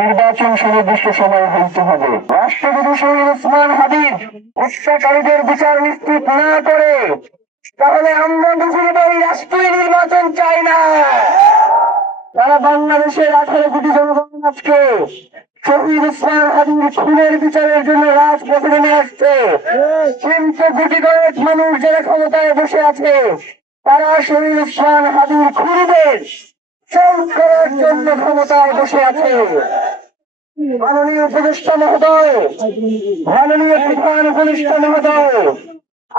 নির্বাচন সুনির্দিষ্ট সময় হইতে হবে। রাষ্ট্রপতি শহীদ ওসমান হাদির হত্যাকারীদের বিচার নিশ্চিত না করে তাহলে আমরা বুঝে পারি রাষ্ট্রীয় নির্বাচন চাই না। তারা বাংলাদেশের 18 কোটি জনগণ আজকে শহীদ ওসমান হাদির খুনের বিচারের জন্য রাজপথে নেমে আসছে, কিন্তু কোটি কয়েক মানুষ যারা ক্ষমতায় বসে আছে তারা শহীদ ওসমান হাদির খুনিদের শোধ করার জন্য ক্ষমতায় বসে আছে। মাননীয় উপদেষ্টা মহোদয়, মাননীয় প্রধান উপদেষ্টা মহোদয়,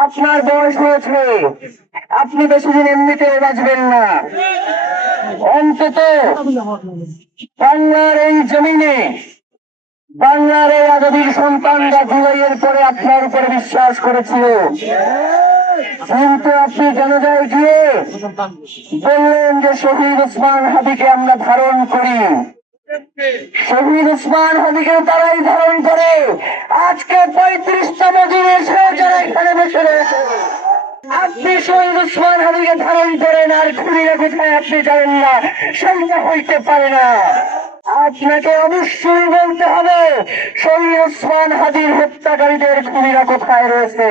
আপনার বয়স হয়েছে, আপনি বেশি দিন এমনিতে বাঁচবেন না। অন্তত বাংলার এই জমিনে বাংলার এই আজাদীর সন্তানরা জুলাইয়ের পরে আপনার উপরে বিশ্বাস করেছিল, কিন্তু আপনি জানাজায় গিয়ে বললেন যে শহীদ ওসমান হাদিকে আমরা ধারণ করি। শহীদ ওসমান হাদিকে তারাই ধারণ করে আজকে 35তম দিনে যারা এখানে বসে রয়েছে। আপনি শহীদ ওসমান হাদিকে ধারণ করেন আর খুনিরা কোথায় আপনি জানেন না, সেটা হইতে পারে না। আপনাকে অবশ্যই বলতে হবে শহীদ ওসমান হাদির হত্যাকারীদের খুনিরা কোথায় রয়েছে।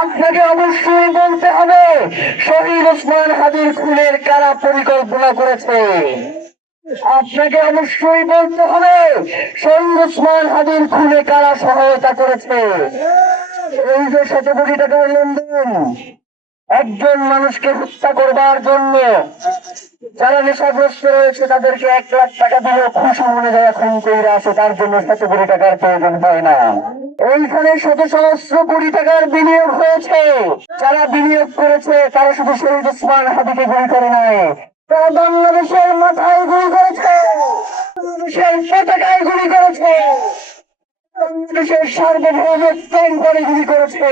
আপনাকে অবশ্যই বলতে হবে শহীদ ওসমান হাদির খুনের কারা পরিকল্পনা করেছে। আপনাকে অবশ্যই বলতে হবে শহীদ ওসমান হাদির খুনে কারা সহায়তা করেছে। এই যে 100 কোটি টাকার লেনদেন একজন মানুষকে হত্যা করবার জন্য, যারা নেশাগ্রস্ত রয়েছে তাদেরকে 1 লাখ টাকা দিলেও খুশি মনে যায় খুন করে আসে, তার জন্য 100 কোটি টাকার প্রয়োজন হয় না। এইখানে শত সহস্র কোটি টাকার বিনিয়োগ হয়েছে, যারা বিনিয়োগ করেছে তারা শুধু শহীদ ওসমান হাদিকে গুলি করে নাই, তারা বাংলাদেশের মাথায় গুলি করেছে, বাংলাদেশের পতাকায় গুলি করেছে, বাংলাদেশের সার্বভৌমত্বের করে গুলি করেছে।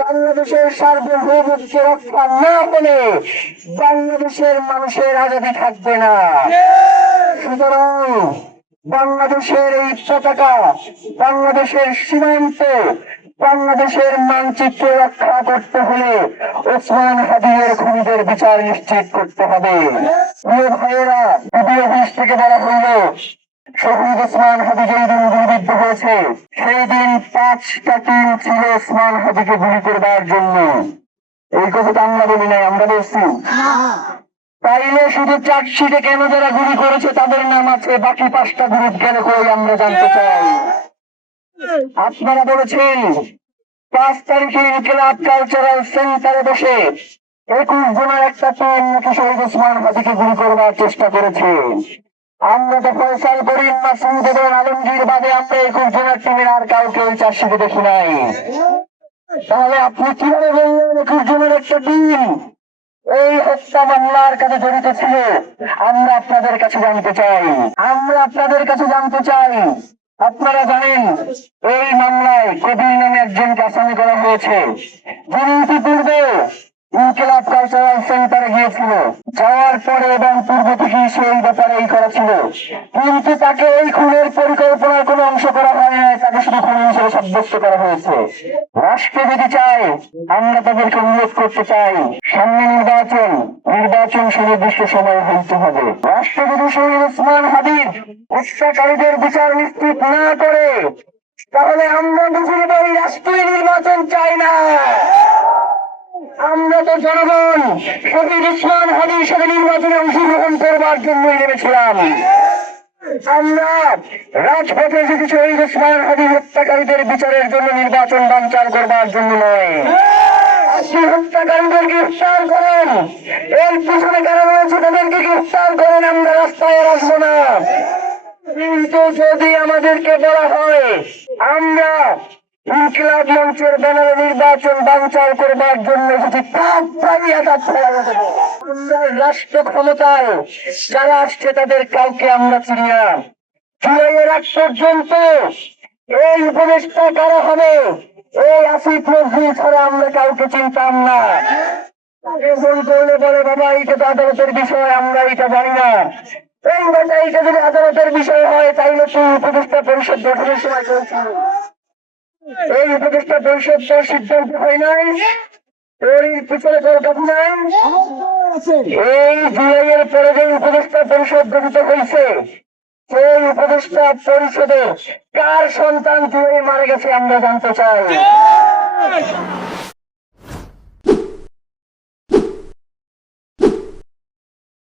বাংলাদেশের সার্বভৌমত্ব রক্ষা না হলে বাংলাদেশের মানুষের আজাদী থাকবে না। সুতরাং বাংলাদেশের এই পতাকা, বাংলাদেশের সীমান্ত, বাংলাদেশের মানচিত্র রক্ষা করতে হলে ওসমান হাদির খুনিদের বিচার নিশ্চিত করতে হবে। প্রিয় ভাইয়েরা, ভিডিও অফিস থেকে বলা হইল শহীদ ওসমান হাদি যেই দিন গুলিবিদ্ধ হয়েছে সেই দিন 5টা টিম ছিল ওসমান হাদিকে গুলি করবার জন্য। এই কথা তো আমরা বলি নাই, আমরা বলছি। তাইলে শুধু চার্জশিটে কেন যারা গুলি করেছে তাদের নাম আছে, বাকি 5টা গ্রুপ কেন করে আমরা জানতে চাই। আপনারা বলেছেন 5 তারিখে ইনকিলাব কালচারাল সেন্টারে বসে 21 জনের একটা টিম নাকি শহীদ ওসমান হাদিকে গুলি করবার চেষ্টা করেছে। আমরা তো ফয়সাল করিম, মাসুদ এবং আলমগীর বাদে আমরা 21 জনের টিমের আর কাউকে ওই চার্জশিটে দেখি নাই। তাহলে আপনি কিভাবে বললেন 21 জনের একটা টিম এই হত্যা মামলার কাছে জড়িত ছিল? আমরা আপনাদের কাছে জানতে চাই, আপনারা জানেন এই মামলায় কবির নামে একজনকে আসামি করা হয়েছে, যিনি ইতিপূর্বে ইনকিলাব কালচারাল সেন্টারে গিয়েছিল, যাওয়ার পরে এবং পূর্ব থেকেই সেই ব্যাপারে করা ছিল, কিন্তু তাকে এই খুনের পরিকল্পনার কোনো অংশ করা হয় নাই, তাকে শুধু খুন হিসেবে সাব্যস্ত করা হয়েছে। রাষ্ট্র যদি চায়, আমরা তাদেরকে অনুরোধ করতে চাই, সামনে নির্বাচন সুনির্দিষ্ট সময় হইতে হবে। রাষ্ট্রপতি শহীদ ওসমান হাদির হত্যাকারীদের বিচার নিশ্চিত না করে তাহলে আমরা বুঝে পারি রাষ্ট্রীয় নির্বাচন চাই না। আমরা তো জনগণ শহীদ ওসমান হাদির সাথে নির্বাচনে অংশগ্রহণ করবার জন্যই নেমেছিলাম। আমরা রাজপথে এসেছি শহীদ ওসমান হাদির হত্যাকারীদের বিচারের জন্য, নির্বাচন বানচাল করবার জন্য নয়। আপনি হত্যাকারীদের গ্রেফতার করেন, এর পিছনে কারা রয়েছে তাদেরকে গ্রেফতার করেন, আমরা রাস্তায় আসবো না। কিন্তু যদি আমাদেরকে বলা হয় আমরা ইনকিলাব মঞ্চের ব্যানারে নির্বাচন বানচাল করবার জন্য আমরা রাষ্ট্র ক্ষমতায় যারা আসছে তাদের কাউকে আমরা চিনি না। জুলাইয়ের 8 পর্যন্ত এই উপদেষ্টা কারা হবে, এই আসিফ নজরুল ছাড়া আমরা কাউকে চিনতাম না। ফোন করলে বলে বাবা এটা তো আদালতের বিষয়, আমরা এটা জানি না। এই কথা এটা যদি আদালতের বিষয় হয় তাইলে তুই উপদেষ্টা পরিষদ গঠনের সময় করেছিল। এই উপদেষ্টা পরিষদ তো সিদ্ধান্ত হয় নাই, ওরির পিছনে কলকাতা নাই। এই জুলাই এর পরে যে উপদেষ্টা পরিষদ গঠিত হয়েছে, সেই উপদেষ্টা পরিষদে কার সন্তান জুলাই মারা গেছে আমরা জানতে চাই।